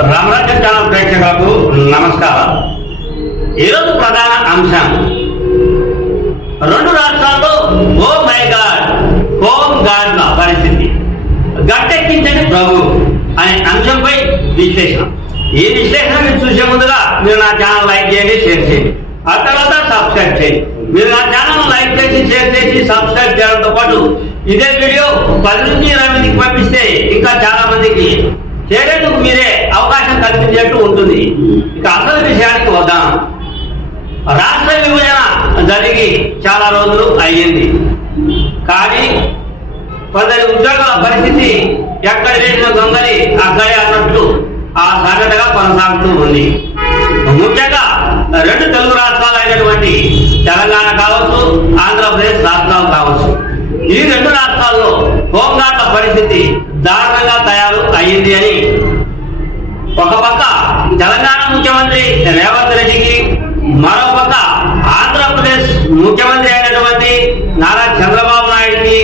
రామరాజ్యం channel ప్రేక్షకులకు నమస్కారం. ఈరోజు ప్రధాన అంశం రెండు రాష్ట్రాల్లో ఓ మై గాడ్ హోమ్ గార్డ్ల పరిస్థితి గట్టెక్కించని ప్రభు అనే అంశంపై విశ్లేషణ. ఈ విశ్లేషణ మీరు చూసే ముందుగా మీరు నా ఛానల్ లైక్ చేయండి, షేర్ చేయండి, ఆ తర్వాత సబ్స్క్రైబ్ చేయండి. మీరు నా ఛానల్ లైక్ చేసి, షేర్ చేసి, సబ్స్క్రైబ్ చేయడంతో పాటు ఇదే వీడియో 10 నుంచి 20 మందికి పంపిస్తే ఇంకా చాలా మందికి చేరేందుకు మీరే అవకాశం కల్పించేట్టు ఉంటుంది. ఇక అసలు విషయానికి వద్దాం. రాష్ట్ర విభజన జరిగి చాలా రోజులు అయ్యింది, కానీ కొందరి ఉద్యోగాల పరిస్థితి ఎక్కడ లేచిన దొంగలి అక్కడే అన్నట్లు ఆ సంఘటనగా కొనసాగుతూ ఉంది. ముఖ్యంగా రెండు తెలుగు రాష్ట్రాలు అయినటువంటి తెలంగాణ కావచ్చు, ఆంధ్రప్రదేశ్ రాష్ట్రాలు కావచ్చు, ఈ రెండు రాష్ట్రాల్లో హోంగార్డ్ల పరిస్థితి దారుణంగా తయారు అయ్యింది అని ఒక పక్క తెలంగాణ ముఖ్యమంత్రి రేవంత్ రెడ్డికి, మరో పక్క ఆంధ్రప్రదేశ్ ముఖ్యమంత్రి అయినటువంటి నారా చంద్రబాబు నాయుడికి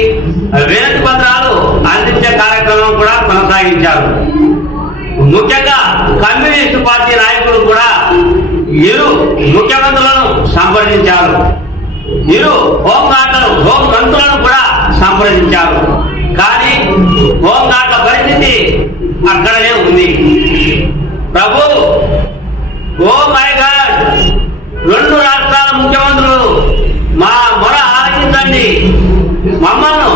వినతి పత్రాలు అందించే కార్యక్రమం కూడా కొనసాగించారు. ముఖ్యంగా కమ్యూనిస్టు పార్టీ నాయకులు కూడా ఇరు ముఖ్యమంత్రులను సంప్రదించారు, ఇరు హోం మంత్రులను కూడా సంప్రదించారు. కానీ హోంగార్డ్ల పరిస్థితి అక్కడనే ఉంది. ప్రభు, ఓ మై గాడ్, రెండు రాష్ట్రాల ముఖ్యమంత్రులు మా మొర ఆలకించండి, మమ్మల్ని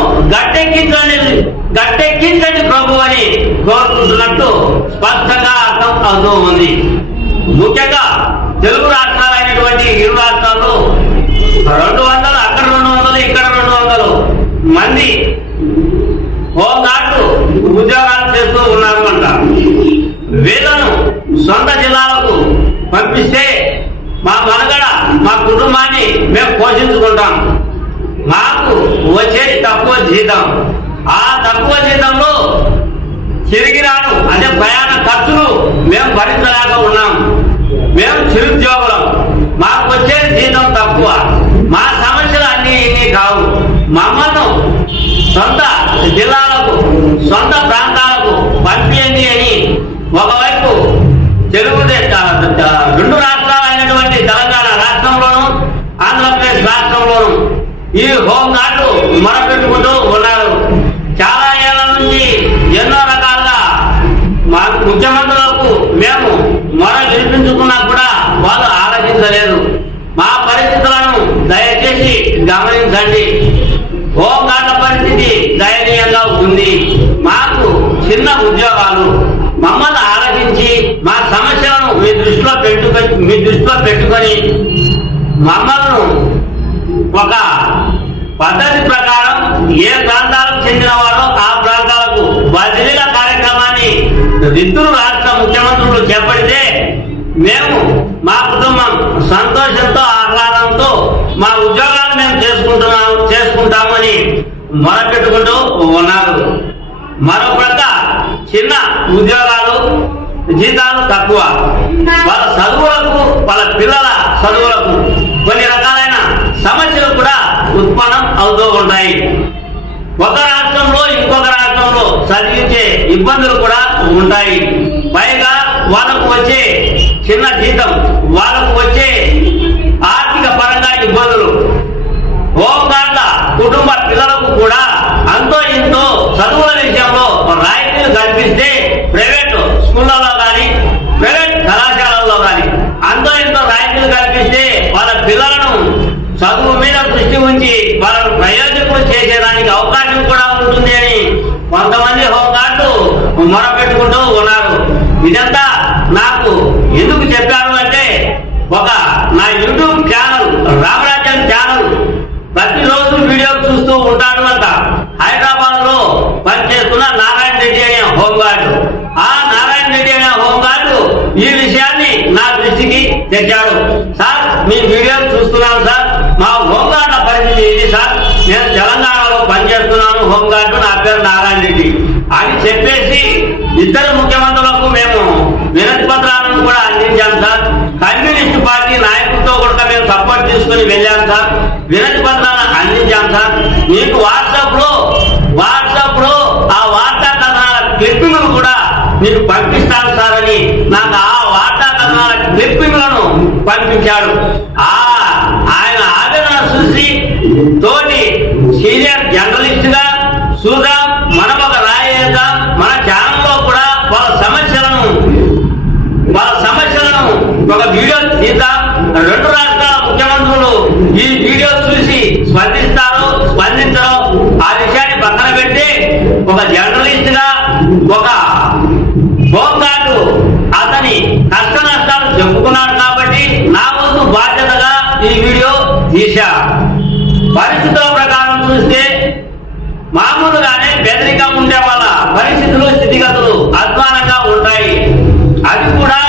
గట్టెక్కించండి ప్రభు అని కోరుకుంటున్నట్టు స్పష్టంగా అర్థం అవుతూ ఉంది. ముఖ్యంగా తెలుగు రాష్ట్రాలు అయినటువంటి ఇరు రాష్ట్రాల్లో 200, అక్కడ 200, ఇక్కడ 200 మంది హోంగార్డు ఉద్యోగాలు చేస్తూ ఉన్నారు అంట. వీళ్ళను సొంత జిల్లాలకు పంపిస్తే మా మనుగడ, మా కుటుంబాన్ని మేము పోషించుకుంటాం, మాకు వచ్చేది తక్కువ జీతం, ఆ తక్కువ జీతంలో తిరిగి రాను అంటే ప్రయాణ ఖర్చులు మేము భరించలేక ఉన్నాం, మేము చిరుద్యోగులం, మాకు వచ్చేది జీతం తక్కువ, మా సమస్యలు అన్ని ఇన్ని కావు, మమ్మల్ని సొంత జిల్లాలకు, సొంత ప్రాంతాలకు పంపించండి అని ఒకవైపు రెండు రాష్ట్రాలు అయినటువంటి తెలంగాణ రాష్ట్రంలోను, ఆంధ్రప్రదేశ్ రాష్ట్రంలోను ఈ హోంగార్డు మొరపెట్టుకుంటూ ఉన్నారు. చాలా ఏళ్ల నుంచి ఎన్నో రకాలుగా మా ముఖ్యమంత్రులకు మేము మొర వినిపించుకున్నా కూడా వాళ్ళు ఆలోచించలేదు. మా పరిస్థితులను దయచేసి గమనించండి. హోంగార్డ్ల పరిస్థితి దయనీయంగా ఉంది, మాకు చిన్న ఉద్యోగాలు, మమ్మల్ని ఆలోచించి మా సమస్యలను మీ దృష్టిలో పెట్టుకొని మమ్మల్ని ఒక పద్ధతి ప్రకారం ఏ ప్రాంతాలకు చెందిన వారో ఆ ప్రాంతాలకు బదిలీల కార్యక్రమాన్ని ఇద్దరు రాష్ట్ర ముఖ్యమంత్రులు చేపడితే మేము మా కుటుంబం సంతోషంతో, ఆహ్లాదంతో మా ఉద్యోగాలు మేము చేసుకుంటామని మొరపెట్టుకుంటూ ఉన్నారు. మరో ప్రక్క చిన్న ఉద్యోగాలు, జీతాలు తక్కువ, వాళ్ళ చదువులకు, వాళ్ళ పిల్లల చదువులకు కొన్ని రకాలైన సమస్యలు కూడా ఉత్పన్నం అవుతూ ఉంటాయి. ఒక రాష్ట్రంలో ఇంకొక రాష్ట్రంలో చదివించే ఇబ్బందులు కూడా ఉంటాయి. పైగా వాళ్ళకు వచ్చే చిన్న జీతం, వాళ్ళకు వచ్చే ఆర్థిక పరంగా ఇబ్బందులు, హోంగార్డ్ల కుటుంబ పిల్లలకు కూడా అంతో ఇంతో చదువుల విషయంలో రాయితీలు కల్పిస్తే ప్రైవేట్ స్కూళ్ళలో కానీ, ప్రైవేట్ కళాశాలల్లో కానీ అంతో ఇంతో రాయితీలు కల్పిస్తే వాళ్ళ పిల్లలను చదువు మీద దృష్టి ఉంచి వాళ్ళను ప్రయోజకులు చేసేదానికి అవకాశం కూడా ఉంటుంది అని కొంతమంది హోంగార్డు మొరపెట్టుకుంటూ ఉన్నారు. ఇదంతా నాకు ఎందుకు చెప్పారు అంటే, ఒక నా యూట్యూబ్ ఛానల్ రామరాజ్యం ఛానల్ ప్రతిరోజు వీడియో చూస్తూ ఉంటాడు అంట. హైదరాబాద్ లో పనిచేస్తున్న నారాయణ రెడ్డి అనే హోంగార్డు, ఆ నారాయణ రెడ్డి అనే హోంగార్డు ఈ విషయాన్ని నా దృష్టికి తెచ్చాడు. సార్, మీ వీడియో చూస్తున్నాను సార్, మా హోంగార్డుల పరిస్థితి ఇది సార్, నేను తెలంగాణలో పనిచేస్తున్నాను హోంగార్డు, నా పేరు నారాయణ రెడ్డి అని చెప్పేసి ఇద్దరు ముఖ్యమంత్రులకు మేము వినతి పత్రాలను కూడా అందించాం సార్. కమ్యూనిస్టు పార్టీ నాయకులతో కూడా మేము సపోర్ట్ తీసుకుని వెళ్ళాం సార్, వినతి పత్రాలను అందించాం సార్. మీకు వాట్సాప్ లో ఆ వార్తా కథనాల క్లిప్పింగ్లు కూడా మీకు పంపిస్తాను సార్ అని పంపించాడు. ఆయన ఆవేదన చూసి తోటి సీనియర్ జర్నలిస్ట్ గా చూద్దాం, మనం ఒక రాయేద్దాం, మన ఛానల్లో కూడా వాళ్ళ సమస్యలను ఒక వీడియో తీద్దాం. 2 రాష్ట్రాల ముఖ్యమంత్రులు ఈ వీడియో చూసి స్పందించడం ఆ విషయాన్ని పక్కన పెట్టి ఒక జర్నలిస్ట్ గా ఒక హోంగార్డు అతని కష్ట నష్టాలు చెప్పుకున్నాడు కాబట్టి నా వంతు బాధ్యతగా ఈ వీడియో తీశా. పరిస్థితుల ప్రకారం చూస్తే మామూలుగానే బెదిరికం ఉండే వాళ్ళ పరిస్థితులు స్థితిగతులు అధ్వానంగా ఉంటాయి. అది కూడా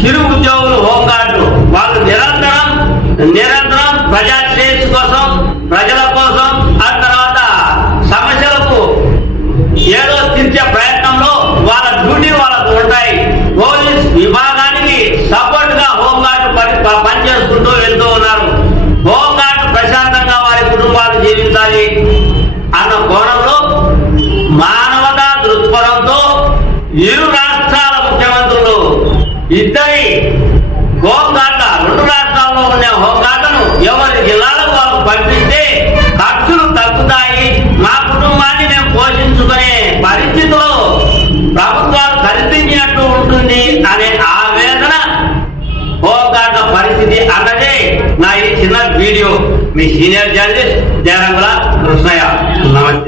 చిరు ఉద్యోగులు హోంగార్డులు వాళ్ళు నిరంతరం ప్రజా శ్రేయస్సు కోసం, ప్రజల కోసం, ఆ తర్వాత సమస్యలకు ఏదో తీర్చే ప్రయత్నంలో వాళ్ళ డ్యూటీ వాళ్ళకు ఉంటాయి. పోలీస్ విభాగానికి సపోర్ట్ గా హోంగార్డు పనిచేసుకుంటూ వెళ్తూ ఉన్నారు. హోంగార్డు ప్రశాంతంగా వారి కుటుంబాలు జీవించాలి అన్న కోణంలో మానవతా దృక్పథంతో ఇరు రాష్ట్రాల ముఖ్యమంత్రులు ఇద్దరి హోంగార్డుల 2 రాష్ట్రాల్లో ఉన్న హోంగార్డులను ఎవరి జిల్లాలకు వాళ్ళు పంపిస్తే ఖర్చులు తగ్గుతాయి, మా కుటుంబాన్ని మేము పోషించుకునే పరిస్థితిలో ప్రభుత్వాలు కల్పించినట్టు ఉంటుంది అనే ఆవేదన హోంగార్డుల పరిస్థితి అన్నదే నా ఈ చిన్న వీడియో. మీ సీనియర్ జర్నలిస్ట్ జయరంగుల కృష్ణయ్య. నమస్తే.